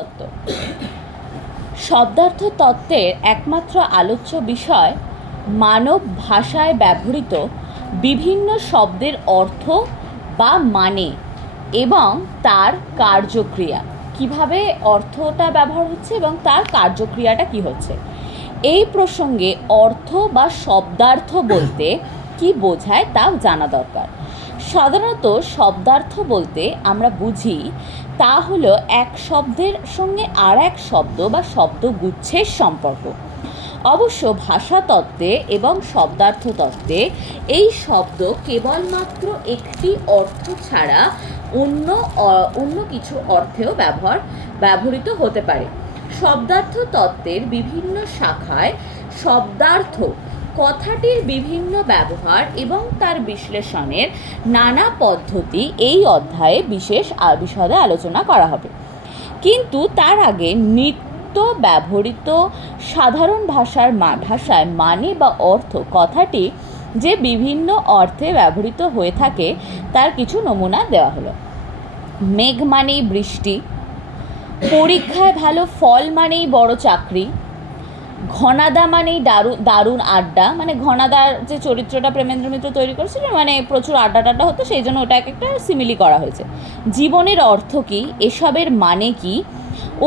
তত্ত্ব। শব্দার্থ তত্ত্বের একমাত্র আলোচ্য বিষয় মানব ভাষায় ব্যবহৃত বিভিন্ন শব্দের অর্থ বা মানে এবং তার কার্যক্রিয়া, কিভাবে অর্থটা ব্যবহার হচ্ছে এবং তার কার্যক্রিয়াটা কি হচ্ছে। এই প্রসঙ্গে অর্থ বা শব্দার্থ বলতে কি বোঝায় তা জানা দরকার। সাধারণত শব্দার্থ বলতে আমরা বুঝি তা হলো এক শব্দের সঙ্গে আর এক শব্দ বা শব্দগুচ্ছের সম্পর্ক। অবশ্য ভাষাতত্ত্বে এবং শব্দার্থ তত্ত্বে এই শব্দ কেবলমাত্র একটি অর্থ ছাড়া অন্য কিছু অর্থেও ব্যবহৃত হতে পারে। শব্দার্থ তত্ত্বের বিভিন্ন শাখায় শব্দার্থ কথাটির বিভিন্ন ব্যবহার এবং তার বিশ্লেষণের নানা পদ্ধতি এই অধ্যায়ে বিশদে আলোচনা করা হবে। কিন্তু তার আগে নিত্য ব্যবহৃত সাধারণ ভাষায় মানে বা অর্থ কথাটি যে বিভিন্ন অর্থে ব্যবহৃত হয়ে থাকে তার কিছু নমুনা দেওয়া হলো। মেঘ মানেই বৃষ্টি, পরীক্ষায় ভালো ফল মানেই বড় চাকরি, ঘনাদা মানেই দারুণ আড্ডা, মানে ঘনাদার যে চরিত্রটা প্রেমেন্দ্র মিত্র তৈরি করেছিল, মানে প্রচুর আড্ডা হতো, সেই জন্য ওটাকে একটা সিমিলি করা হয়েছে। জীবনের অর্থ কী, এসবের মানে কি।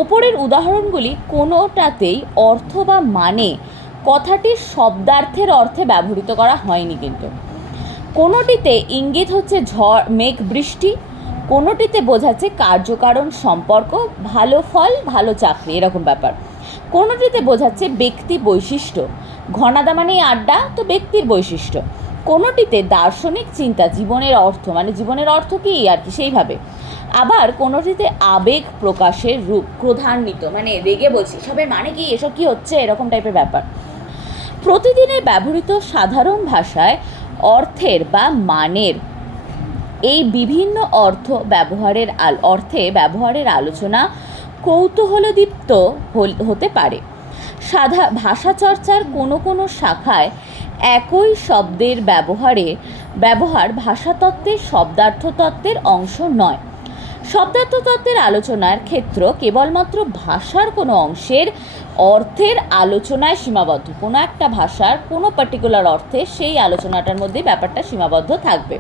ওপরের উদাহরণগুলি কোনোটাতেই অর্থ বা মানে কথাটির শব্দার্থের অর্থে ব্যবহৃত করা হয়নি, কিন্তু কোনোটিতে ইঙ্গিত হচ্ছে ঝড়, মেঘ, বৃষ্টি, কোনোটিতে বোঝাচ্ছে কার্যকারণ সম্পর্ক, ভালো ফল, ভালো চাকরি, এরকম ব্যাপার। কোনোটিতে বোঝাচ্ছে ব্যক্তি বৈশিষ্ট্য, ঘনাদা মানেই আড্ডা, তো ব্যক্তির বৈশিষ্ট্য। কোনোটিতে দার্শনিক চিন্তা, জীবনের অর্থ, মানে জীবনের অর্থ কী আর কি, সেইভাবে। আবার কোনোটিতে আবেগ প্রকাশের রূপ, ক্রোধান্বিত, মানে রেগে বলছি, এসবের মানে কি, এসব কি হচ্ছে, এরকম টাইপের ব্যাপার। প্রতিদিনের ব্যবহৃত সাধারণ ভাষায় অর্থের বা মানের এই বিভিন্ন ব্যবহারের আলোচনা কৌতূহলোদ্দীপ্ত হতে পারে। ভাষা চর্চার কোনো শাখায় একই শব্দের ব্যবহার ভাষাতত্ত্বের শব্দার্থতত্ত্বের অংশ নয়। শব্দার্থতত্ত্বের আলোচনার ক্ষেত্র কেবলমাত্র ভাষার কোনো অংশের অর্থের আলোচনায় সীমাবদ্ধ। কোনো একটা ভাষার কোনো পার্টিকুলার অর্থে সেই আলোচনাটার মধ্যে ব্যাপারটা সীমাবদ্ধ থাকবে।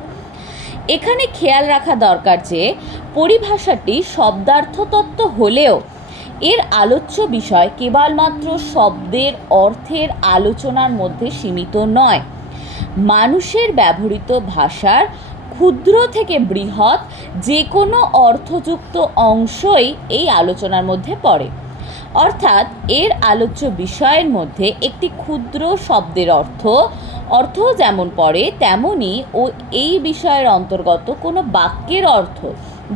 এখানে খেয়াল রাখা দরকার যে পরিভাষাটি শব্দার্থতত্ত্ব হলেও এর আলোচ্য বিষয় কেবলমাত্র শব্দের অর্থের আলোচনার মধ্যে সীমিত নয়। মানুষের ব্যবহৃত ভাষার ক্ষুদ্র থেকে বৃহৎ যে কোনো অর্থযুক্ত অংশই এই আলোচনার মধ্যে পড়ে। অর্থাৎ এর আলোচ্য বিষয়ের মধ্যে একটি ক্ষুদ্র শব্দের অর্থ যেমন পড়ে, তেমনি ও এই বিষয়ের অন্তর্গত কোনো বাক্যের অর্থ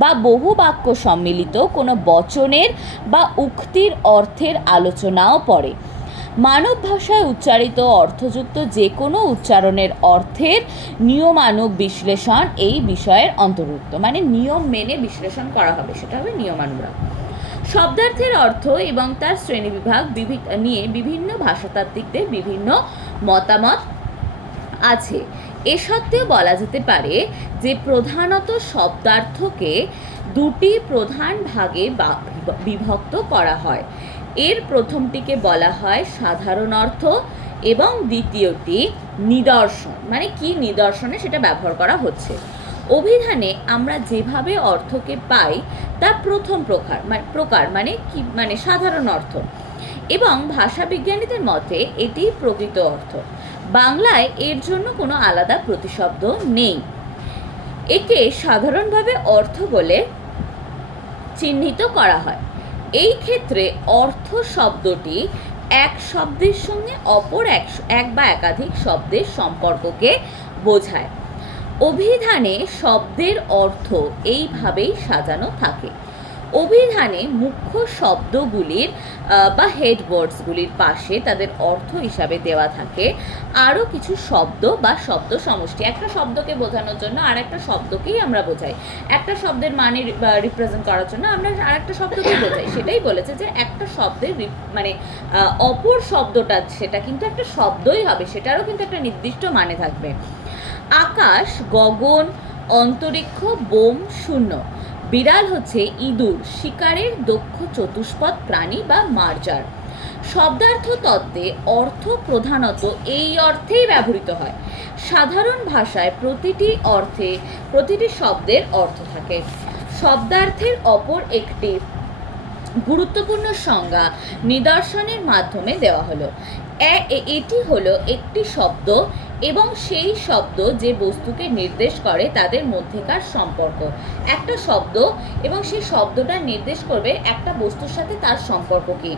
বা বহু বাক্য সম্মিলিত কোনো বচনের বা উক্তির অর্থের আলোচনাও পড়ে। মানব ভাষায় উচ্চারিত অর্থযুক্ত যে কোনো উচ্চারণের অর্থের নিয়মানুগ বিশ্লেষণ এই বিষয়ের অন্তর্ভুক্ত, মানে নিয়ম মেনে বিশ্লেষণ করা হবে, সেটা হবে নিয়মানুগ। শব্দার্থের অর্থ এবং তার শ্রেণীবিভাগ নিয়ে বিভিন্ন ভাষাতাত্ত্বিকদের বিভিন্ন মতামত আছে। এ সত্ত্বেও বলা যেতে পারে যে প্রধানত শব্দার্থকে দুটি প্রধান ভাগে বিভক্ত করা হয়। এর প্রথমটিকে বলা হয় সাধারণ অর্থ এবং দ্বিতীয়টি নিদর্শন, মানে কি নিদর্শনে সেটা ব্যবহার করা হচ্ছে। অভিধানে আমরা যেভাবে অর্থকে পাই তা প্রথম প্রকার মানে কি, মানে সাধারণ অর্থ, এবং ভাষাবিজ্ঞানীদের মতে এটি প্রকৃত অর্থ। বাংলায় এর জন্য কোনো আলাদা প্রতিশব্দ নেই। একে সাধারণভাবে অর্থ বলে চিহ্নিত করা হয়। এই ক্ষেত্রে অর্থ শব্দটি এক শব্দের সঙ্গে অপর এক বা একাধিক শব্দের সম্পর্ককে বোঝায়। অভিধানে শব্দের অর্থ এইভাবেই সাজানো থাকে। অভিধানে মুখ্য শব্দগুলির বা হেডওয়ার্ডসগুলির পাশে তাদের অর্থ হিসাবে দেওয়া থাকে আরও কিছু শব্দ বা শব্দ সমষ্টি। একটা শব্দকে বোঝানোর জন্য আর একটা শব্দকেই আমরা বোঝাই, একটা শব্দের মানে রিপ্রেজেন্ট করার জন্য আমরা আর একটা শব্দকেই বোঝাই। সেটাই বলেছে যে একটা শব্দের মানে অপর শব্দটা সেটা কিন্তু একটা শব্দই হবে, সেটারও কিন্তু একটা নির্দিষ্ট মানে থাকবে। আকাশ, গগন, অন্তরিক্ষ, বোম, শূন্য, বিড়াল হচ্ছে ইঁদুর, শিকারের দক্ষ চতুষ্পদ প্রাণী বা মার্জার। শব্দার্থ তত্ত্বে অর্থ প্রধানত এই অর্থেই ব্যবহৃত হয়। সাধারণ ভাষায় প্রতিটি শব্দের অর্থ থাকে। শব্দার্থের অপর একটি গুরুত্বপূর্ণ সংজ্ঞা নিদর্শনের মাধ্যমে দেওয়া হলো। এটি হলো একটি শব্দ এবং সেই শব্দ যে বস্তুকে নির্দেশ করে তাদের মধ্যেকার সম্পর্ক। একটা শব্দ এবং সেই শব্দটা নির্দেশ করবে একটা বস্তুর সাথে তার সম্পর্ক কী।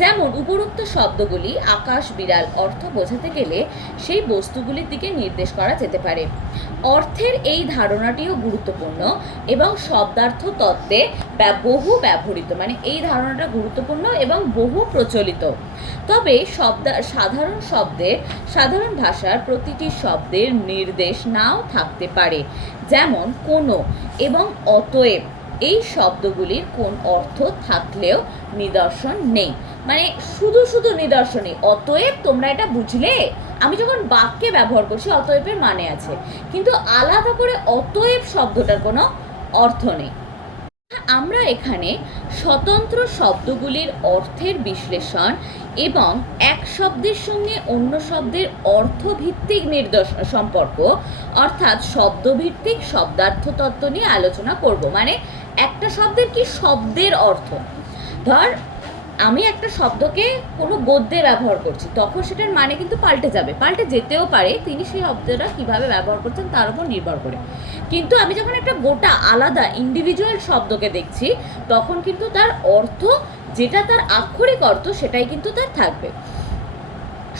যেমন উপরোক্ত শব্দগুলি আকাশ, বিড়াল অর্থ বোঝাতে গেলে সেই বস্তুগুলির দিকে নির্দেশ করা যেতে পারে। অর্থের এই ধারণাটিও গুরুত্বপূর্ণ এবং শব্দার্থ তত্ত্বে বহু ব্যবহৃত, মানে এই ধারণাটা গুরুত্বপূর্ণ এবং বহু প্রচলিত। তবে সাধারণ ভাষার প্রতিটি শব্দের নির্দেশ নাও থাকতে পারে। যেমন কোনো এবং অতএব এই শব্দগুলির কোন অর্থ থাকলেও নিদর্শন নেই। মানে শুধু শুধু নিদর্শনে অতএব তোমরা এটা বুঝলে, আমি যখন বাক্যে ব্যবহার করছি অতএবের মানে আছে, কিন্তু আলাদা করে অতএব শব্দটার কোনো অর্থ নেই। আমরা এখানে স্বতন্ত্র শব্দগুলির অর্থের বিশ্লেষণ এবং এক শব্দের সঙ্গে অন্য শব্দের অর্থভিত্তিক সম্পর্ক অর্থাৎ শব্দভিত্তিক শব্দার্থ তত্ত্ব নিয়ে আলোচনা করব। মানে একটা শব্দের কি শব্দের অর্থ, ধর আমি একটা শব্দকে কোনো গদ্যে ব্যবহার করছি, তখন সেটার মানে কিন্তু পাল্টে যেতেও পারে, তিনি সেই শব্দটা কীভাবে ব্যবহার করছেন তার উপর নির্ভর করে। কিন্তু আমি যখন একটা গোটা আলাদা ইন্ডিভিজুয়াল শব্দকে দেখছি, তখন কিন্তু তার অর্থ, যেটা তার আক্ষরিক অর্থ, সেটাই কিন্তু তার থাকবে।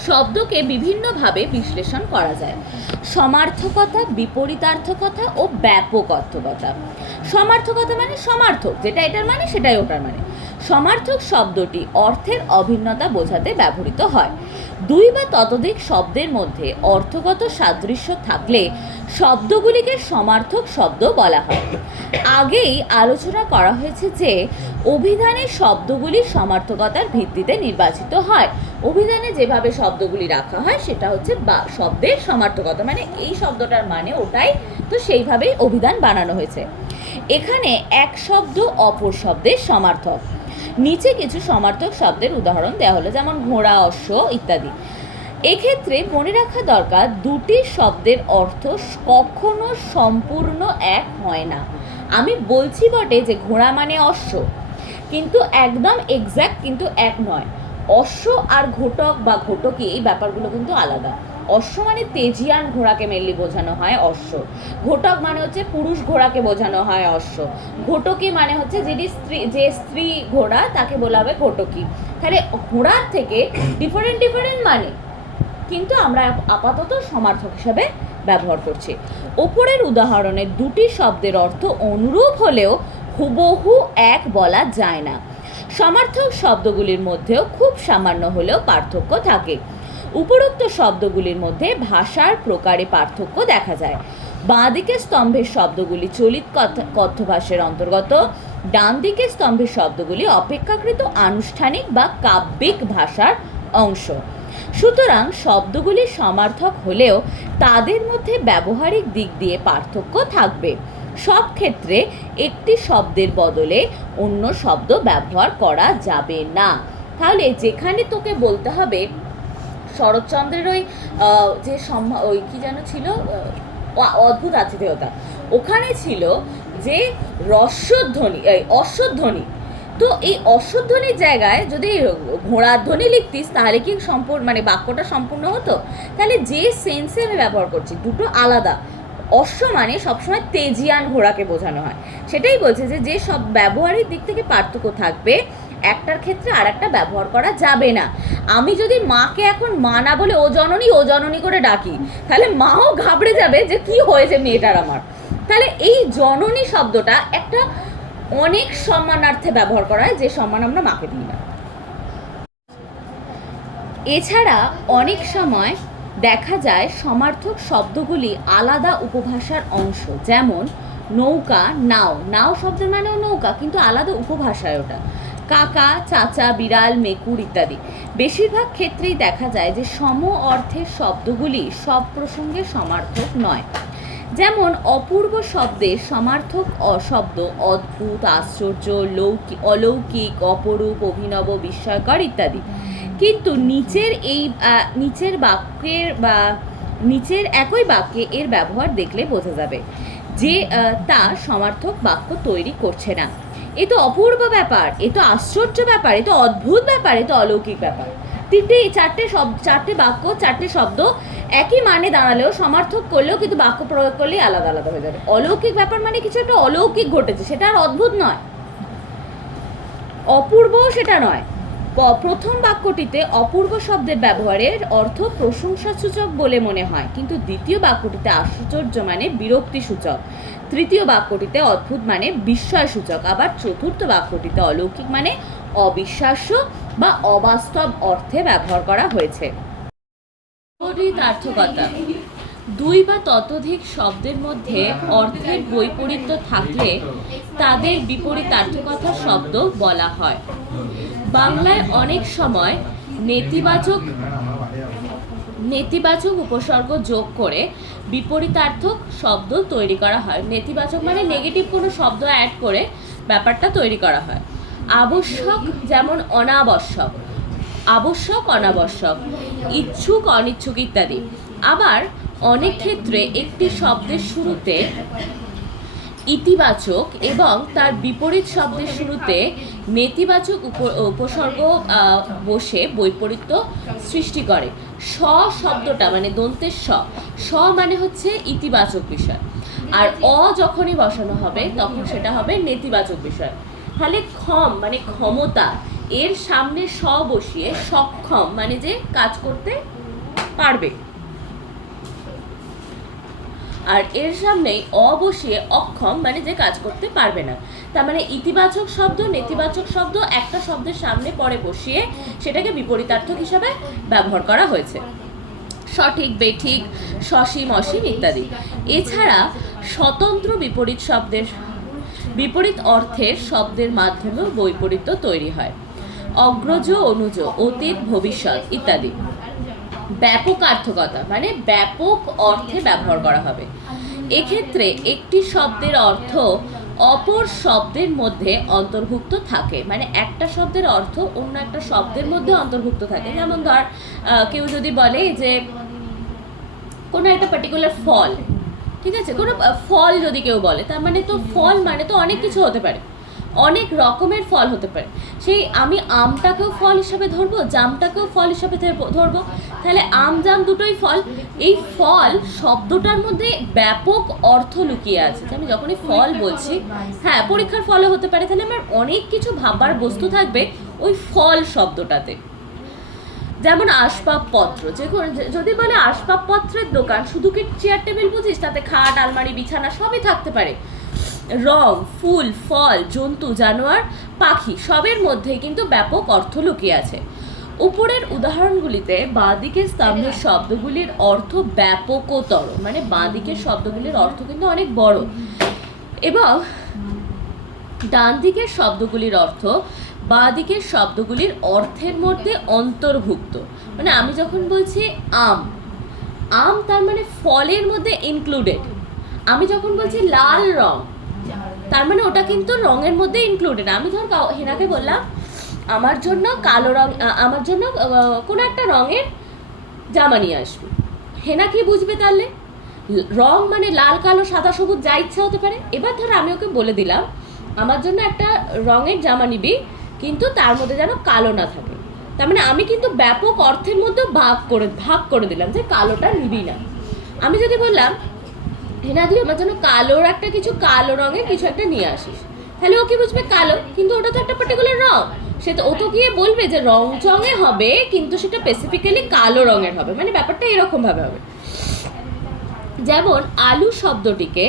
শব্দকে বিভিন্নভাবে বিশ্লেষণ করা যায়। সমার্থকতা, বিপরীতার্থকতা ও ব্যাপক অর্থকতা। সমার্থকতা মানে সমার্থক, যেটা এটার মানে সেটাই ওটার মানে। সমার্থক শব্দটি অর্থের অভিন্নতা বোঝাতে ব্যবহৃত হয়। দুই বা ততোধিক শব্দের মধ্যে অর্থগত সাদৃশ্য থাকলে শব্দগুলিকে সমার্থক শব্দ বলা হয়। আগেই আলোচনা করা হয়েছে যে অভিধানে শব্দগুলি সমার্থকতার ভিত্তিতে নির্বাচিত হয়। অভিধানে যেভাবে শব্দগুলি রাখা হয় সেটা হচ্ছে শব্দের সমার্থকতা, মানে এই শব্দটার মানে ওটাই, তো সেইভাবেই অভিধান বানানো হয়েছে। এখানে এক শব্দ অপর শব্দের সমার্থক। নিচে কিছু সমার্থক শব্দের উদাহরণ দেওয়া হলো, যেমন ঘোড়া, অশ্ব ইত্যাদি। এক্ষেত্রে মনে রাখা দরকার দুটি শব্দের অর্থ কখনো সম্পূর্ণ এক হয় না। আমি বলছি বটে যে ঘোড়া মানে অশ্ব, কিন্তু একদম এক্স্যাক্ট কিন্তু এক নয়। অশ্ব আর ঘোটক বা ঘোটকি এই ব্যাপারগুলো কিন্তু আলাদা। অশ্ব মানে তেজিয়ান ঘোড়াকে মেনলি বোঝানো হয় অশ্ব। ঘোটক মানে হচ্ছে পুরুষ ঘোড়াকে বোঝানো হয় অশ্ব। ঘোটকি মানে হচ্ছে যে স্ত্রী ঘোড়া তাকে বলা হবে ঘোটকি। তাহলে ঘোড়ার থেকে ডিফারেন্ট মানে, কিন্তু আমরা আপাতত সমার্থক হিসাবে ব্যবহার করছি। ওপরের উদাহরণে দুটি শব্দের অর্থ অনুরূপ হলেও হুবহু এক বলা যায় না। সমার্থক শব্দগুলির মধ্যেও খুব সামান্য হলেও পার্থক্য থাকে। উপরোক্ত শব্দগুলির মধ্যে ভাষার প্রকারে পার্থক্য দেখা যায়। বাঁ দিকের স্তম্ভের শব্দগুলি চলিত কথ্যভাষার অন্তর্গত, ডান দিকের স্তম্ভের শব্দগুলি অপেক্ষাকৃত আনুষ্ঠানিক বা কাব্যিক ভাষার অংশ। সুতরাং শব্দগুলি সমার্থক হলেও তাদের মধ্যে ব্যবহারিক দিক দিয়ে পার্থক্য থাকবে। সব ক্ষেত্রে একটি শব্দের বদলে অন্য শব্দ ব্যবহার করা যাবে না। তাহলে যেখানে তোকে বলতে হবে, শরৎচন্দ্রের ওই কি যেন ছিল, অদ্ভুত আতিথেয়তা, ওখানে ছিল যে অশ্বধ্বনি, তো এই অশ্বধ্বনির জায়গায় যদি ঘোড়ার ধ্বনি লিখতিস তাহলে কি মানে বাক্যটা সম্পূর্ণ হতো? তাহলে যে সেন্সে আমি ব্যবহার করছি দুটো আলাদা। অশ্ব মানে সবসময় তেজিয়ান ঘোড়াকে বোঝানো হয়, সেটাই বলছে যে সব ব্যবহারিক দিক থেকে পার্থক্য থাকবে, একটার ক্ষেত্রে আর একটা ব্যবহার করা যাবে না। আমি যদি মাকে এখন মা না বলে ও জননী করে ডাকি, তাহলে মাও ঘাবড়ে যাবে যে কি হয়েছে মেয়েটার আমার। তাহলে এই জননী শব্দটা একটা অনেক সম্মানার্থে ব্যবহার করা হয়, যে সম্মান আমরা মাকে দিই না। এছাড়া অনেক সময় দেখা যায় সমার্থক শব্দগুলি আলাদা উপভাষার অংশ, যেমন নৌকা, নাও শব্দের মানেও নৌকা, কিন্তু আলাদা উপভাষায় ওটা। কাকা, চাচা, বিড়াল, মেকুর ইত্যাদি। বেশিরভাগ ক্ষেত্রেই দেখা যায় যে সম অর্থের শব্দগুলি সব প্রসঙ্গে সমার্থক নয়। যেমন অপূর্ব শব্দের সমার্থক শব্দ অদ্ভুত, আশ্চর্য, অলৌকিক, অপরূপ, অভিনব, বিস্ময়কর ইত্যাদি। কিন্তু নিচের একই বাক্যে এর ব্যবহার দেখলে বোঝা যাবে যে তা সমার্থক বাক্য তৈরি করছে না। এ তো অপূর্ব ব্যাপার, এ তো আশ্চর্য ব্যাপার, এ তো অদ্ভুত ব্যাপার, এ তো অলৌকিক ব্যাপার। চারটে বাক্য, চারটে শব্দ একই মানে দাঁড়ালেও, সমার্থক করলেও কিন্তু বাক্য প্রয়োগ করলেই আলাদা আলাদা হয়ে যাবে। অলৌকিক ব্যাপার মানে কিছু একটা অলৌকিক ঘটেছে, সেটা আর অদ্ভুত নয়, অপূর্বও সেটা নয়। প্রথম বাক্যটিতে অপূর্ব শব্দের ব্যবহারের অর্থ প্রশংসাসূচক বলে মনে হয়, কিন্তু দ্বিতীয় বাক্যটিতে আশ্চর্য মানে বিরক্তিসূচক, তৃতীয় বাক্যটিতে অদ্ভুত মানে বিস্ময়সূচক, আবার চতুর্থ বাক্যটিতে অলৌকিক মানে অবিশ্বাস্য বা অবাস্তব অর্থে ব্যবহার করা হয়েছে। বিপরীতার্থকতা: দুই বা ততোধিক শব্দের মধ্যে অর্থের বৈপরীত্য থাকলে তাদের বিপরীতার্থকতা শব্দ বলা হয়। বাংলায় অনেক সময় নেতিবাচক উপসর্গ যোগ করে বিপরীতার্থক শব্দ তৈরি করা হয়। নেতিবাচক মানে নেগেটিভ কোনো শব্দ অ্যাড করে ব্যাপারটা তৈরি করা হয়। আবশ্যক যেমন অনাবশ্যক, আবশ্যক অনাবশ্যক, ইচ্ছুক অনিচ্ছুক ইত্যাদি। আবার অনেক ক্ষেত্রে একটি শব্দের শুরুতে ইতিবাচক এবং তার বিপরীত শব্দের শুরুতে নেতিবাচক উপসর্গ বসে বৈপরীত্য সৃষ্টি করে। শব্দটা মানে দন্তের স মানে হচ্ছে ইতিবাচক বিষয়, আর যখনই বসানো হবে তখন সেটা হবে নেতিবাচক বিষয়। তাহলে ক্ষম মানে ক্ষমতা, এর সামনে বসিয়ে সক্ষম মানে যে কাজ করতে পারবে, আর এর সামনেই বসিয়ে অক্ষম মানে যে কাজ করতে পারবে না। তার মানে ইতিবাচক শব্দ, নেতিবাচক শব্দ একটা শব্দের সামনে পরে বসিয়ে সেটাকে বিপরীতার্থক হিসাবে ব্যবহার করা হয়েছে। সঠিক, বেঠিক, সসীম, অসীম ইত্যাদি। এছাড়া স্বতন্ত্র বিপরীত অর্থের শব্দের মাধ্যমেও বৈপরীত্য তৈরি হয়। অগ্রজ, অনুজ, অতীত, ভবিষ্যৎ ইত্যাদি। ব্যাপকার্থকতা মানে ব্যাপক অর্থে ব্যবহার করা হবে। এক্ষেত্রে একটি শব্দের অর্থ অপর শব্দের মধ্যে অন্তর্ভুক্ত থাকে, মানে একটা শব্দের অর্থ অন্য একটা শব্দের মধ্যে অন্তর্ভুক্ত থাকে। যেমন ধর কেউ যদি বলে যে কোনো একটা পার্টিকুলার ফল, ঠিক আছে, কোনো ফল যদি কেউ বলে, তার মানে তো ফল মানে তো অনেক কিছু হতে পারে, অনেক রকমের ফল হতে পারে। সেই আমি আমটাকেও ফল হিসাবে ধরবো, জামটাকেও ফল হিসাবে ধরবো, তাহলে আম জাম দুটোই ফল। এই ফল শব্দটার মধ্যে ব্যাপক অর্থ লুকিয়ে আছে। আমি যখনই ফল বলছি, হ্যাঁ পরীক্ষার ফলও হতে পারে, তাহলে আমার অনেক কিছু ভাবার বস্তু থাকবে ওই ফল শব্দটাতে। যেমন আসবাবপত্র, যদি বলে আসবাবপত্রের দোকান, শুধু কি চেয়ার টেবিল বুঝিস? তাতে খাট, আলমারি, বিছানা সবই থাকতে পারে। রং, ফুল, ফল, জন্তু, জানোয়ার, পাখি সবের মধ্যে কিন্তু ব্যাপক অর্থ লুকিয়ে আছে। উপরের উদাহরণগুলিতে বাঁদিকের স্তম্ভের শব্দগুলির অর্থ ব্যাপকতর, মানে বাঁদিকের শব্দগুলির অর্থ কিন্তু অনেক বড়, এবং ডান দিকের শব্দগুলির অর্থ বাঁদিকের শব্দগুলির অর্থের মধ্যে অন্তর্ভুক্ত। মানে আমি যখন বলছি আম, তার মানে ফলের মধ্যে ইনক্লুডেড। আমি যখন বলছি লাল রং, তার মানে ওটা কিন্তু রঙের মধ্যে ইনক্লুডেড। আমি ধর হেনাকে বললাম আমার জন্য কালো রং, আমার জন্য কোনো একটা রঙের জামা নিয়ে আসবে, হেনা কি বুঝবে? তাহলে রং মানে লাল, কালো, সাদা, সবুজ যা ইচ্ছা হতে পারে। এবার ধর আমি ওকে বলে দিলাম আমার জন্য একটা রঙের জামা নিবি, কিন্তু তার মধ্যে যেন কালো না থাকে। তার মানে আমি কিন্তু ব্যাপক অর্থের মধ্যে ভাগ করে দিলাম যে কালোটা নিবি না। আমি যদি বললাম হেনা তুই আমার জন্য কালোর একটা কিছু, কালো রঙের কিছু একটা নিয়ে আসিস, তাহলে ও কি বুঝবে? কালো, কিন্তু ওটা তো একটা পার্টিকুলার রং। সে তো ও তো গিয়ে বলবে যে রং চঙে হবে, কিন্তু সেটা স্পেসিফিক্যালি কালো রঙের হবে, মানে ব্যাপারটা এরকম ভাবে হবে। যেমন আলু শব্দটিকে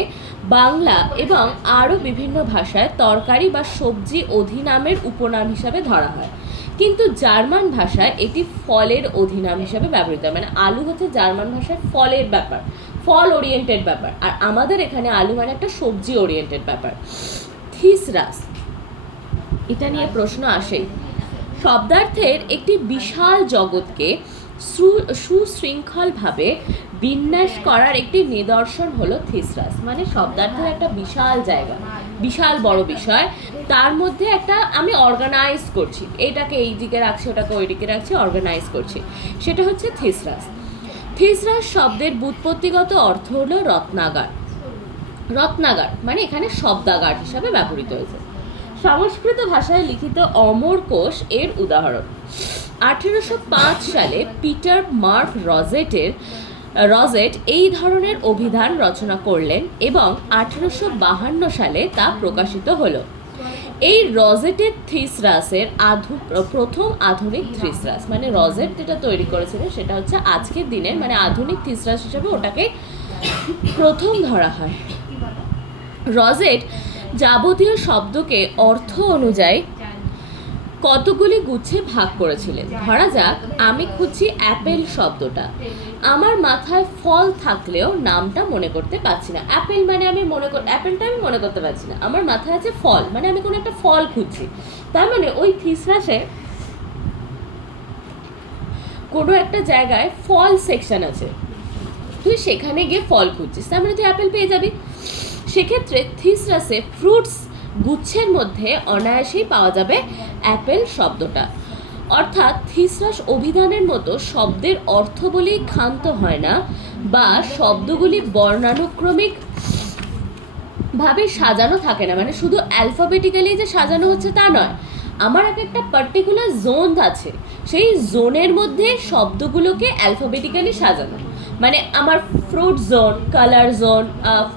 বাংলা এবং আরও বিভিন্ন ভাষায় তরকারি বা সবজি অধিনামের উপনাম হিসাবে ধরা হয়, কিন্তু জার্মান ভাষায় এটি ফলের অধিনাম হিসাবে ব্যবহৃত হয়। মানে আলু হচ্ছে জার্মান ভাষায় ফলের ব্যাপার, ফল ওরিয়েন্টেড ব্যাপার, আর আমাদের এখানে আলু মানে একটা সবজি ওরিয়েন্টেড ব্যাপার। থিসরাস, এটা নিয়ে প্রশ্ন আসেই। শব্দার্থের একটি বিশাল জগৎকে সুশৃঙ্খলভাবে বিন্যাস করার একটি নিদর্শন হলো থিসরাস। মানে শব্দার্থের একটা বিশাল জায়গা, বিশাল বড় বিষয়, তার মধ্যে একটা আমি অর্গানাইজ করছি, এটাকে এই দিকে রাখছি, ওটাকে ওই দিকে রাখছি, অর্গানাইজ করছি, সেটা হচ্ছে থিসরাস। থিসরাস শব্দের ব্যুৎপত্তিগত অর্থ হলো রত্নাগার। রত্নাগার মানে এখানে শব্দাগার হিসাবে ব্যবহৃত হয়েছে। সংস্কৃত ভাষায় লিখিত অমর কোষ এর উদাহরণ। 1805 সালে পিটার মার্ক রজেট এই ধরনের অভিধান রচনা করলেন এবং 1852 সালে তা প্রকাশিত হলো। এই রজেটের থিসরাসের প্রথম আধুনিক থিসরাস, মানে রজেট যেটা তৈরি করেছিলেন সেটা হচ্ছে আজকের দিনের মানে আধুনিক থিসরাস হিসেবে ওটাকে প্রথম ধরা হয়। রজেট যাবতীয় শব্দকে অর্থ অনুযায়ী কতগুলি গুচ্ছে ভাগ করেছিলেন। ধরা যাক আমি খুঁজছি অ্যাপেল শব্দটা, আমার মাথায় ফল থাকলেও নামটা মনে করতে পারছি না। অ্যাপেল মানে অ্যাপেলটা আমি মনে করতে পারছি না, আমার মাথায় আছে ফল, মানে আমি কোনো একটা ফল খুঁজছি। তার মানে ওই থিসরাসে কোনো একটা জায়গায় ফল সেকশন আছে, তুই সেখানে গিয়ে ফল খুঁজছিস, তার মানে তুই অ্যাপেল পেয়ে যাবি। সেক্ষেত্রে থিসরাসে ফ্রুটস গুচ্ছের মধ্যে অনায়াসেই পাওয়া যাবে অ্যাপেল শব্দটা। অর্থাৎ থিসরাস অভিধানের মতো শব্দের অর্থ বলেই ক্ষান্ত হয় না, বা শব্দগুলি বর্ণানুক্রমিক ভাবে সাজানো থাকে না, মানে শুধু অ্যালফাবেটিক্যালি যে সাজানো হচ্ছে তা নয়, আমার একটা পার্টিকুলার জোন আছে, সেই জোনের মধ্যে শব্দগুলোকে অ্যালফাবেটিক্যালি সাজানো। মানে আমার fruit zone, colour zone,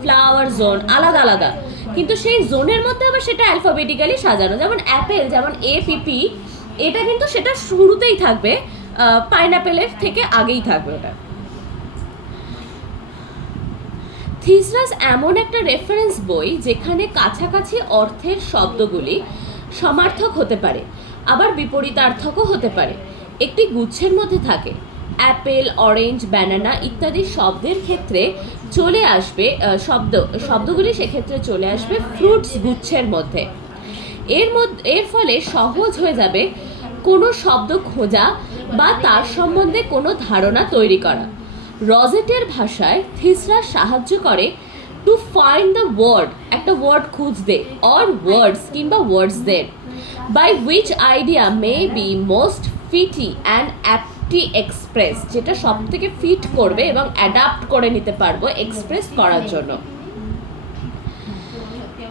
flower zone আলাদা আলাদা, কিন্তু সেই জোনের মধ্যে আবার সেটা অ্যালফাবেটিক্যালি সাজানো। যেমন অ্যাপেল, যেমন APP, এটা কিন্তু সেটা শুরুতেই থাকবে, পাইনাপেলের থেকে আগেই থাকবে ওটা। থিসরাস এমন একটা রেফারেন্স বই যেখানে কাছাকাছি অর্থের শব্দগুলি সমার্থক হতে পারে, আবার বিপরীতার্থকও হতে পারে, একটি গুচ্ছের মধ্যে থাকে। অ্যাপেল, অরেঞ্জ, ব্যানানা ইত্যাদি শব্দের ক্ষেত্রে চলে আসবে শব্দগুলি সেক্ষেত্রে চলে আসবে ফ্রুটস গুচ্ছের মধ্যে। এর ফলে সহজ হয়ে যাবে কোনো শব্দ খোঁজা বা তার সম্বন্ধে কোনো ধারণা তৈরি করা। রজেটের ভাষায় থিসরাস সাহায্য করে টু ফাইন্ড দ্য ওয়ার্ড, একটা ওয়ার্ড খুঁজতে, অর ওয়ার্ডস কিংবা ওয়ার্ডসদের, by which idea may be most fitly and aptly express, যেটা সব থেকে ফিট করবে এবং অ্যাডাপ্ট করে নিতে পারবো এক্সপ্রেস করার জন্য।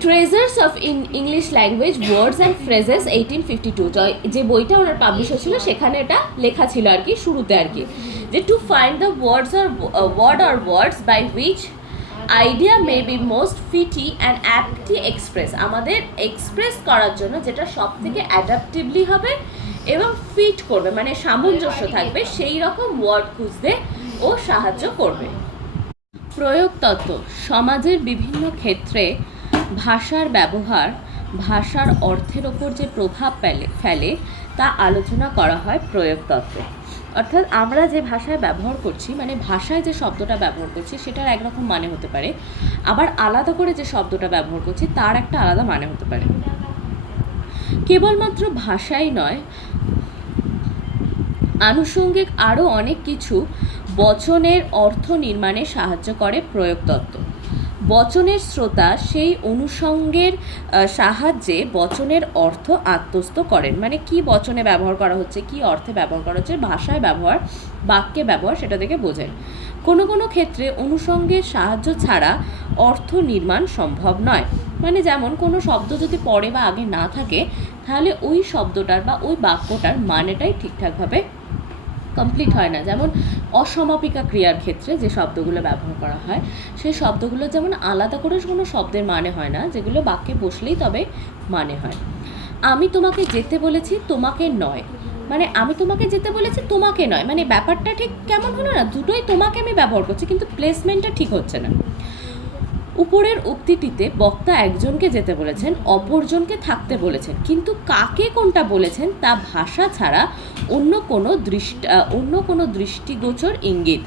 Treasures of English language words and phrases 1852, যে বইটা ওনার পাবলিশ হয়েছিল সেখানে এটা লেখা ছিল আর কি, শুরুতে আর কি, যে to find the words by which idea may be most fitly and aptly express, আমাদের এক্সপ্রেস করার জন্য যেটা সব থেকে অ্যাডাপ্টিভলি হবে এবং ফিট করবে, মানে সামঞ্জস্য থাকবে, সেই রকম ওয়ার্ড খুঁজতে ও সাহায্য করবে। প্রয়োগ তত্ত্ব, সমাজের বিভিন্ন ক্ষেত্রে ভাষার ব্যবহার ভাষার অর্থের ওপর যে প্রভাব ফেলে তা আলোচনা করা হয় প্রয়োগ তত্ত্বে। অর্থাৎ আমরা যে ভাষায় ব্যবহার করছি, মানে ভাষায় যে শব্দটা ব্যবহার করছি সেটার একরকম মানে হতে পারে, আবার আলাদা করে যে শব্দটা ব্যবহার করছি তার একটা আলাদা মানে হতে পারে। কেবলমাত্র ভাষাই নয়, আনুষঙ্গিক আরও অনেক কিছু বচনের অর্থ নির্মাণে সাহায্য করে প্রয়োগ তত্ত্ব। বচনের শ্রোতা সেই অনুষঙ্গের সাহায্যে বচনের অর্থ আত্মস্থ করেন, মানে কি বচনে ব্যবহার করা হচ্ছে, কি অর্থে ব্যবহার করা হচ্ছে, ভাষায় ব্যবহার, বাক্যে ব্যবহার, সেটা থেকে বোঝেন। কোনো কোনো ক্ষেত্রে অনুষঙ্গের সাহায্য ছাড়া অর্থ নির্মাণ সম্ভব নয়, মানে যেমন কোনো শব্দ যদি পরে বা আগে না থাকে তাহলে ওই শব্দটার বা ওই বাক্যটার মানেটাই ঠিকঠাকভাবে কমপ্লিট হয় না। যেমন অসমাপিকা ক্রিয়ার ক্ষেত্রে যে শব্দগুলো ব্যবহার করা হয় সেই শব্দগুলো যেমন আলাদা করে কোনো শব্দের মানে হয় না, যেগুলো বাক্যে বসলেই তবে মানে হয়। আমি তোমাকে যেতে বলেছি, তোমাকে নয়, মানে আমি তোমাকে যেতে বলেছি, তোমাকে নয়, মানে ব্যাপারটা ঠিক কেমন হলো না, দুটোই তোমাকে আমি ব্যবহার করছি কিন্তু প্লেসমেন্টটা ঠিক হচ্ছে না। উপরের উক্তিটিতে বক্তা একজনকে যেতে বলেছেন, অপরজনকে থাকতে বলেছেন, কিন্তু কাকে কোনটা বলেছেন তা ভাষা ছাড়া অন্য কোনো দৃষ্টিগোচর ইঙ্গিত।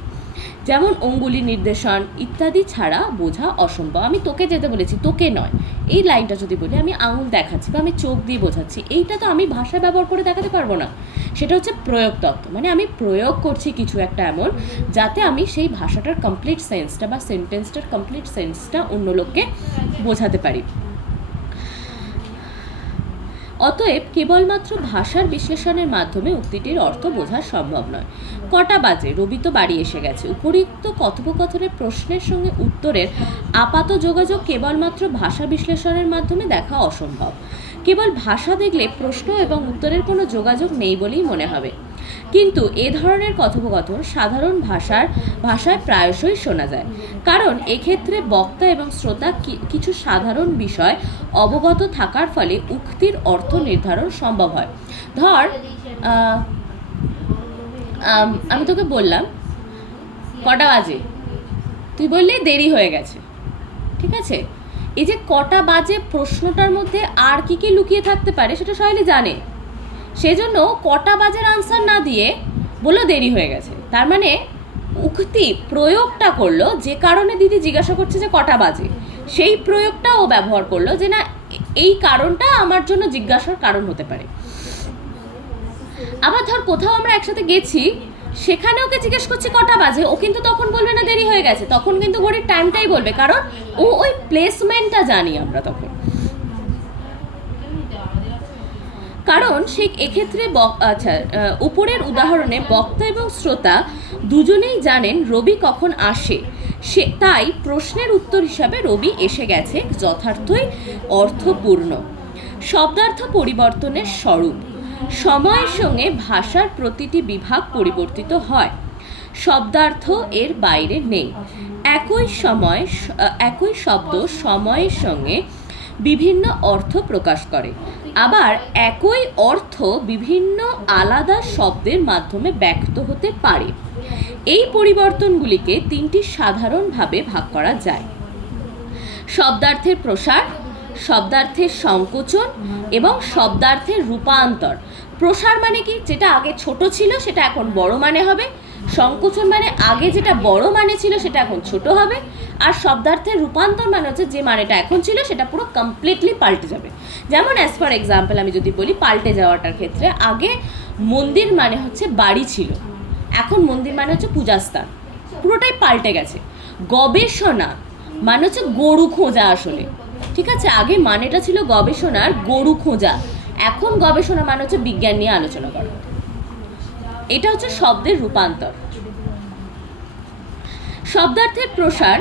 যেমন অঙ্গুলি নির্দেশন ইত্যাদি ছাড়া বোঝা অসম্ভব। আমি তোকে যেতে বলেছি, তোকে নয়। এই লাইনটা যদি বলি আমি আঙুল দেখাচ্ছি বা আমি চোখ দিয়ে বোঝাচ্ছি, এইটা তো আমি ভাষা ব্যবহার করে দেখাতে পারবো না। সেটা হচ্ছে প্রয়োগ তত্ত্ব, মানে আমি প্রয়োগ করছি কিছু একটা এমন যাতে আমি সেই ভাষাটার কমপ্লিট সেন্সটা বা সেন্টেন্সটার কমপ্লিট সেন্সটা অন্য লোককে বোঝাতে পারি। অতএব কেবলমাত্র ভাষার বিশ্লেষণের মাধ্যমে উক্তিটির অর্থ বোঝা সম্ভব নয়। কটা বাজে? রবি তো বাড়ি এসে গেছে। উপরিউক্ত কথোপকথনের প্রশ্নের সঙ্গে উত্তরের আপাত যোগাযোগ কেবলমাত্র ভাষা বিশ্লেষণের মাধ্যমে দেখা অসম্ভব। কেবল ভাষা দেখলে প্রশ্ন এবং উত্তরের কোনো যোগাযোগ নেই বলেই মনে হবে। কিন্তু এ ধরনের কথোপকথন সাধারণ ভাষায় প্রায়শই শোনা যায়, কারণ এক্ষেত্রে বক্তা এবং শ্রোতা কিছু সাধারণ বিষয় অবগত থাকার ফলে উক্তির অর্থ নির্ধারণ সম্ভব হয়। ধর আমি তোকে বললাম কটা বাজে, তুই বললি দেরি হয়ে গেছে, ঠিক আছে? এই যে কটা বাজে প্রশ্নটার মধ্যে আর কি কি লুকিয়ে থাকতে পারে সেটা সবাই জানে, সেজন্য কটা বাজের আনসার না দিয়ে বললো দেরি হয়ে গেছে। তার মানে উক্তি প্রয়োগটা করলো, যে কারণে দিদি জিজ্ঞাসা করছে যে কটা বাজে, সেই প্রয়োগটা ও ব্যবহার করলো যে না এই কারণটা আমার জন্য জিজ্ঞাসার কারণ হতে পারে। আবার ধর কোথাও আমরা একসাথে গেছি, সেখানে ওকে জিজ্ঞেস করছি কটা বাজে, ও কিন্তু তখন বলবে না দেরি হয়ে গেছে, তখন কিন্তু ঘড়ির টাইমটাই বলবে, কারণ ও ওই প্লেসমেন্টটা জানি আমরা তখন। কারণ সে এক্ষেত্রে উপরের উদাহরণে বক্তা এবং শ্রোতা দুজনেই জানেন রবি কখন আসে, তাই প্রশ্নের উত্তর হিসাবে রবি এসে গেছে যথার্থই অর্থপূর্ণ। শব্দার্থ পরিবর্তনের স্বরূপ। সময়ের সঙ্গে ভাষার প্রতিটি বিভাগ পরিবর্তিত হয়, শব্দার্থ এর বাইরে নেই। একই শব্দ সময়ের সঙ্গে বিভিন্ন অর্থ প্রকাশ করে, আবার একই অর্থ বিভিন্ন আলাদা শব্দের মাধ্যমে ব্যক্ত হতে পারে। এই পরিবর্তনগুলিকে তিনটি সাধারণভাবে ভাগ করা যায়: শব্দার্থের প্রসার, শব্দার্থের সংকোচন এবং শব্দার্থের রূপান্তর। প্রসার মানে কি? যেটা আগে ছোট ছিল সেটা এখন বড় মানে হবে। সংকোচন মানে আগে যেটা বড় মানে ছিল সেটা এখন ছোট হবে। আর শব্দার্থের রূপান্তর মানে হচ্ছে যে মানেটা এখন ছিল সেটা পুরো কমপ্লিটলি পাল্টে যাবে। যেমন অ্যাজ ফর এক্সাম্পল আমি যদি বলি পাল্টে যাওয়াটার ক্ষেত্রে, আগে মন্দির মানে হচ্ছে বাড়ি ছিল, এখন মন্দির মানে হচ্ছে পূজাস্থান, পুরোটাই পাল্টে গেছে। গবেষণা মানে হচ্ছে গরু খোঁজা, আসলে ঠিক আছে, আগে মানেটা ছিল গবেষণার গরু খোঁজা, এখন গবেষণা মানে হচ্ছে বিজ্ঞান নিয়ে আলোচনা করা। এটা হচ্ছে শব্দের রূপান্তর। শব্দার্থের প্রসার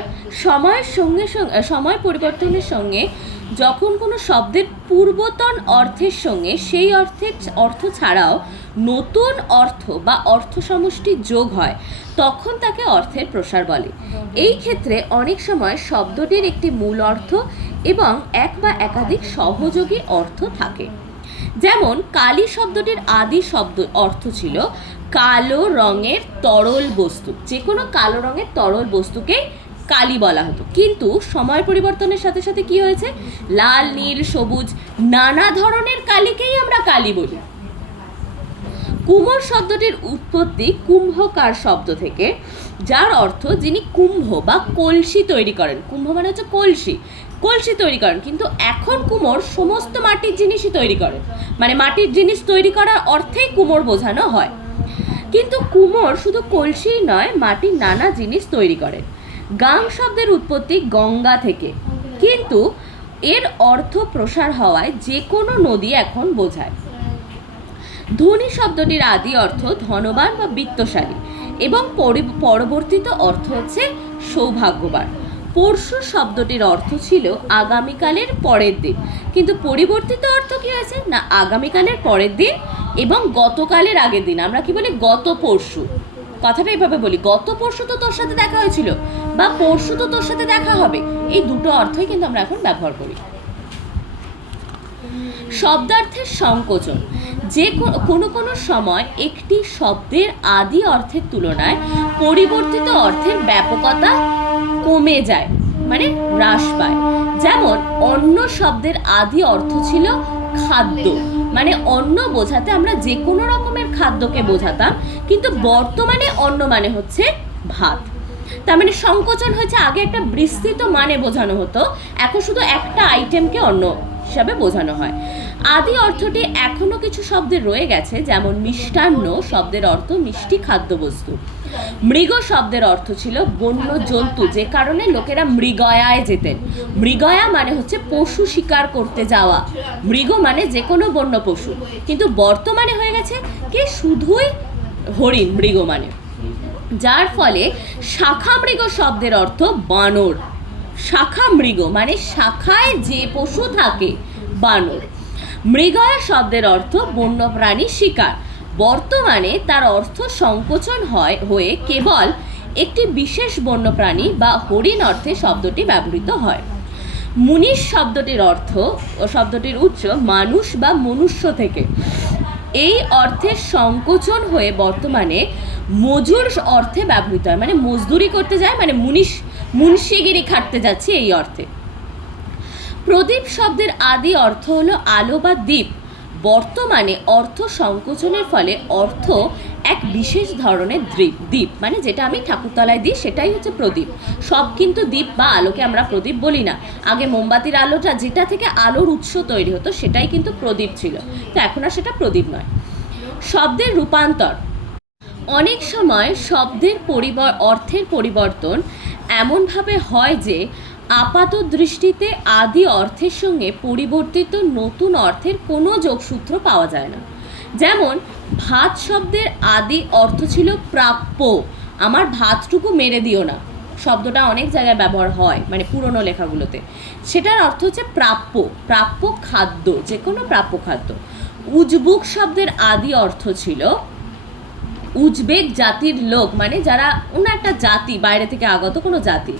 সময় পরিবর্তনের সঙ্গে যখন কোনো শব্দের পূর্বতন অর্থের সঙ্গে সেই অর্থ ছাড়াও নতুন অর্থ বা অর্থ সমষ্টি যোগ হয় তখন তাকে অর্থের প্রসার বলে। এই ক্ষেত্রে অনেক সময় শব্দটির একটি মূল অর্থ এবং এক বা একাধিক সহযোগী অর্থ থাকে। যেমন কালি শব্দটির আদি অর্থ ছিল কালো রঙের তরল বস্তু, যে কোনো কালো রঙের তরল বস্তুকে কালি বলা হতো, কিন্তু সময় পরিবর্তনের সাথে সাথে কি হয়েছে, লাল, নীল, সবুজ নানা ধরনের কালিকেই আমরা কালি বলি। কুমোর শব্দটির উৎপত্তি কুম্ভকার শব্দ থেকে, যার অর্থ যিনি কুম্ভ বা কলসি তৈরি করেন। কুম্ভ মানে হচ্ছে কলসি তৈরি করেন, কিন্তু এখন কুমোর সমস্ত মাটির জিনিসই তৈরি করেন, মানে মাটির জিনিস তৈরি করার অর্থেই কুমোর বোঝানো হয়। কিন্তু কুমোর শুধু কলসিই নয়, মাটির নানা জিনিস তৈরি করেন। গাং শব্দের উৎপত্তি গঙ্গা থেকে, কিন্তু এর অর্থ প্রসার হওয়ায় যে কোনো নদী এখন বোঝায়। ধনী শব্দটির আদি অর্থ ধনবান বা বিত্তশালী এবং পরবর্তীত অর্থ হচ্ছে সৌভাগ্যবান। পরশু শব্দটির অর্থ ছিল আগামীকালের পরের দিন, কিন্তু পরিবর্তিত অর্থ কি হয়েছে না আগামীকালের পরের দিন এবং গতকালের আগের দিন। আমরা কি বলি গত পরশু, কথাটা এভাবে বলি, গত পরশু তো তোর সাথে দেখা হয়েছিল বা পরশু তো তোর সাথে দেখা হবে, এই দুটো অর্থই কিন্তু আমরা এখন ব্যবহার করি। শব্দার্থের সংকোচন, যে কোনো সময় একটি শব্দের আদি অর্থের তুলনায় পরিবর্তিত অর্থের ব্যাপকতা কমে যায়, মানে হ্রাস পায়। যেমন অন্ন শব্দের আদি অর্থ ছিল খাদ্য, মানে অন্ন বোঝাতে আমরা যে কোনো রকমের খাদ্যকে বোঝাতাম, কিন্তু বর্তমানে অন্ন মানে হচ্ছে ভাত। তার মানে সংকোচন হয়েছে, আগে একটা বিস্তৃত মানে বোঝানো হতো, এখন শুধু একটা আইটেমকে অন্য হিসাবে বোঝানো হয়। আদি অর্থটি এখনো কিছু শব্দে রয়ে গেছে, যেমন মিষ্টান্ন শব্দের অর্থ মিষ্টি খাদ্যবস্তু। মৃগ শব্দের অর্থ ছিল বন্য জন্তু, যে কারণে লোকেরা মৃগয়ায় যেতেন। মৃগয়া মানে হচ্ছে পশু শিকার করতে যাওয়া, মৃগ মানে যে কোনো বন্য পশু, কিন্তু বর্তমানে হয়ে গেছে কি শুধুই হরিণ মৃগ মানে, যার ফলে শাখা মৃগ শব্দের অর্থ বানর। শাখা মৃগ মানে শাখায় যে পশু থাকে, বানর। মৃগয়া শব্দের অর্থ বন্যপ্রাণী শিকার, বর্তমানে তার অর্থ সংকোচন হয়ে কেবল একটি বিশেষ বন্যপ্রাণী বা হরিণ অর্থে শব্দটি ব্যবহৃত হয়। মুনিশ শব্দটির উৎস মানুষ বা মনুষ্য থেকে, এই অর্থের সংকোচন হয়ে বর্তমানে মজুর অর্থে ব্যবহৃত হয়, মানে মজদুরি করতে যায়, মানে মুন্সিগিরি খাটতে যাচ্ছে এই অর্থে। প্রদীপ শব্দের আদি অর্থ হলো আলো বা দ্বীপ, বর্তমানে অর্থ সংকোচনের ফলে অর্থ এক বিশেষ ধরনের দ্বীপ, মানে যেটা আমি ঠাকুরতলায় দিই সেটাই হচ্ছে প্রদীপ। সব কিন্তু দ্বীপ বা আলোকে আমরা প্রদীপ বলি না, আগে মোমবাতির আলোটা যেটা থেকে আলোর উৎস তৈরি হতো সেটাই কিন্তু প্রদীপ ছিল, তো এখন আর সেটা প্রদীপ নয়। শব্দের রূপান্তর, অনেক সময় শব্দের অর্থের পরিবর্তন এমনভাবে হয় যে আপাত দৃষ্টিতে আদি অর্থের সঙ্গে পরিবর্তিত নতুন অর্থের কোনো যোগসূত্র পাওয়া যায় না। যেমন ভাত শব্দের আদি অর্থ ছিল প্রাপ্য, আমার ভাতটুকু মেরে দিও না, শব্দটা অনেক জায়গায় ব্যবহার হয়, মানে পুরনো লেখাগুলোতে, সেটার অর্থ হচ্ছে প্রাপ্য খাদ্য, যে কোনো প্রাপ্য খাদ্য। উজবুক শব্দের আদি অর্থ ছিল উজবেক জাতির লোক, মানে যারা অন্য একটা জাতি, বাইরে থেকে আগত কোনো জাতি।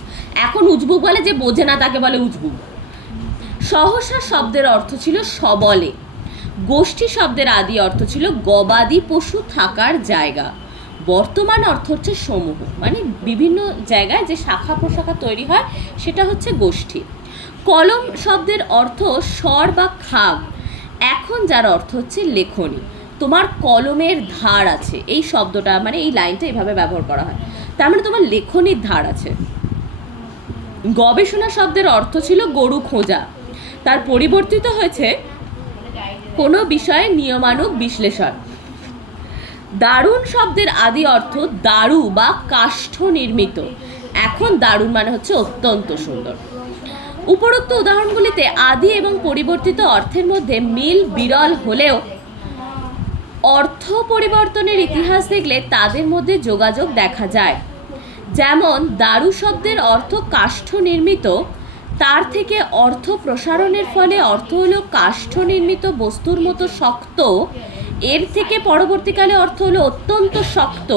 এখন উজবুক বলে যে বোঝে না তাকে বলে উজবুক। সহসা শব্দের অর্থ ছিল সবলে। গোষ্ঠী শব্দের আদি অর্থ ছিল গবাদি পশু থাকার জায়গা, বর্তমান অর্থ হচ্ছে সমূহ, মানে বিভিন্ন জায়গায় যে শাখা প্রশাখা তৈরি হয় সেটা হচ্ছে গোষ্ঠী। কলম শব্দের অর্থ স্বর বা খাগ, এখন যার অর্থ হচ্ছে লেখনী, তোমার কলমের ধার আছে, এই শব্দটা মানে এই লাইনটা এভাবে ব্যবহার করা হয়, তার মানে তোমার লেখনীর ধার আছে। গবেষণা শব্দের অর্থ ছিল গরু খোঁজা, তার পরিবর্তিত হয়েছে কোনো বিষয়ে নিয়মানুগ বিশ্লেষণ। দারুণ শব্দের আদি অর্থ দারু বা কাষ্ঠ নির্মিত, এখন দারুণ মানে হচ্ছে অত্যন্ত সুন্দর। উপরোক্ত উদাহরণগুলিতে আদি এবং পরিবর্তিত অর্থের মধ্যে মিল বিরল হলেও অর্থ পরিবর্তনের ইতিহাস দেখলে তাদের মধ্যে যোগাযোগ দেখা যায়। যেমন দারু শব্দের অর্থ কাষ্ঠ নির্মিত, তার থেকে অর্থ প্রসারণের ফলে অর্থ হলো কাষ্ঠ নির্মিত বস্তুর মতো শক্ত, এর থেকে পরবর্তীকালে অর্থ হলো অত্যন্ত শক্ত,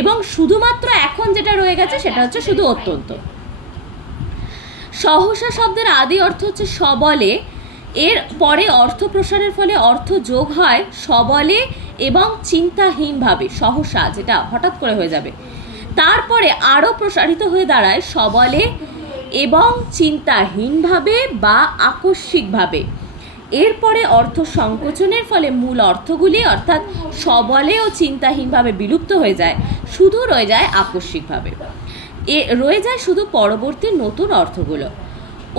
এবং শুধুমাত্র এখন যেটা রয়ে গেছে সেটা হচ্ছে শুধু অত্যন্ত। সহসা শব্দের আদি অর্থ হচ্ছে সবলে, এর পরে অর্থ প্রসারের ফলে অর্থ যোগ হয় সবলে এবং চিন্তাহীনভাবে, সহসা যেটা হঠাৎ করে হয়ে যাবে, তারপরে আরও প্রসারিত হয়ে দাঁড়ায় সবলে এবং চিন্তাহীনভাবে বা আকস্মিকভাবে। এরপরে অর্থ সংকোচনের ফলে মূল অর্থগুলি অর্থাৎ সবলে ও চিন্তাহীনভাবে বিলুপ্ত হয়ে যায়, শুধু রয়ে যায় আকস্মিকভাবে, রয়ে যায় শুধু পরবর্তী নতুন অর্থগুলো।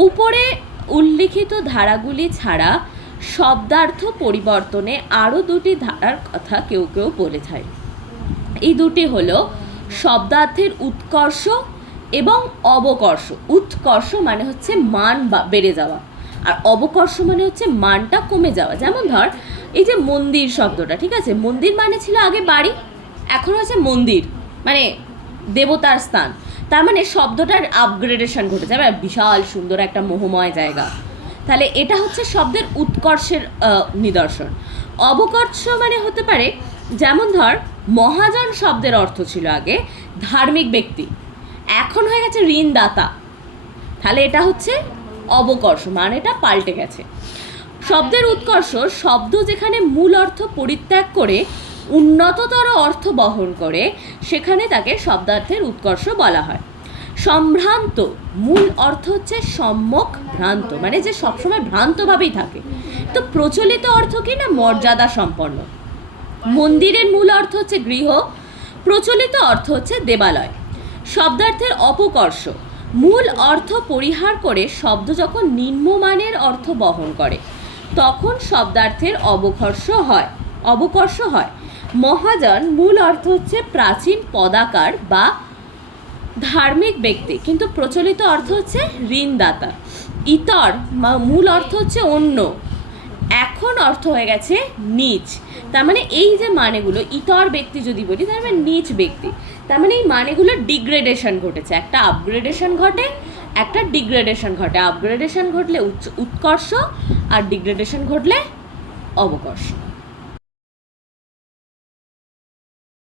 উপরে উল্লিখিত ধারাগুলি ছাড়া শব্দার্থ পরিবর্তনে আরও দুটি ধারার কথা কেউ কেউ বলে থাকে। এই দুটি হলো শব্দার্থের উৎকর্ষ এবং অবকর্ষ। উৎকর্ষ মানে হচ্ছে মান বেড়ে যাওয়া, আর অবকর্ষ মানে হচ্ছে মানটা কমে যাওয়া। যেমন ধর এই যে মন্দির শব্দটা, ঠিক আছে, মন্দির মানে ছিল আগে বাড়ি, এখন হচ্ছে মন্দির মানে দেবতার স্থান, তার মানে শব্দটার আপগ্রেডেশন ঘটে যাবে, বিশাল সুন্দর একটা মোহময় জায়গা, তাহলে এটা হচ্ছে শব্দের উৎকর্ষের নিদর্শন। অবকর্ষ মানে হতে পারে, যেমন ধর মহাজন শব্দের অর্থ ছিল আগে ধার্মিক ব্যক্তি, এখন হয়ে গেছে ঋণদাতা, তাহলে এটা হচ্ছে অবকর্ষ, মানে এটা পাল্টে গেছে। শব্দের উৎকর্ষ, শব্দ যেখানে মূল অর্থ পরিত্যাগ করে উন্নততর অর্থ বহন করে সেখানে তাকে শব্দার্থের উৎকর্ষ বলা হয়। সম্ভ্রান্ত, মূল অর্থ হচ্ছে সম্যক ভ্রান্ত, মানে যে সবসময় ভ্রান্তভাবেই থাকে, তো প্রচলিত অর্থ কি না মর্যাদা সম্পন্ন। মন্দিরের মূল অর্থ হচ্ছে গৃহ, প্রচলিত অর্থ হচ্ছে দেবালয়। শব্দার্থের অপকর্ষ, মূল অর্থ পরিহার করে শব্দ যখন নিম্নমানের অর্থ বহন করে তখন শব্দার্থের অবকর্ষ হয়। মহাজন মূল অর্থ হচ্ছে প্রাচীন পদাকার বা ধার্মিক ব্যক্তি, কিন্তু প্রচলিত অর্থ হচ্ছে ঋণদাতা। ইতর মূল অর্থ হচ্ছে অন্য, এখন অর্থ হয়ে গেছে নিচ। তার মানে এই যে মানেগুলো, ইতর ব্যক্তি যদি বলি তার মানে নিচ ব্যক্তি, তার মানে এই মানেগুলো ডিগ্রেডেশন ঘটেছে, একটা আপগ্রেডেশন ঘটে, একটা ডিগ্রেডেশন ঘটে। আপগ্রেডেশন ঘটলে উৎকর্ষ আর ডিগ্রেডেশন ঘটলে অবকর্ষ।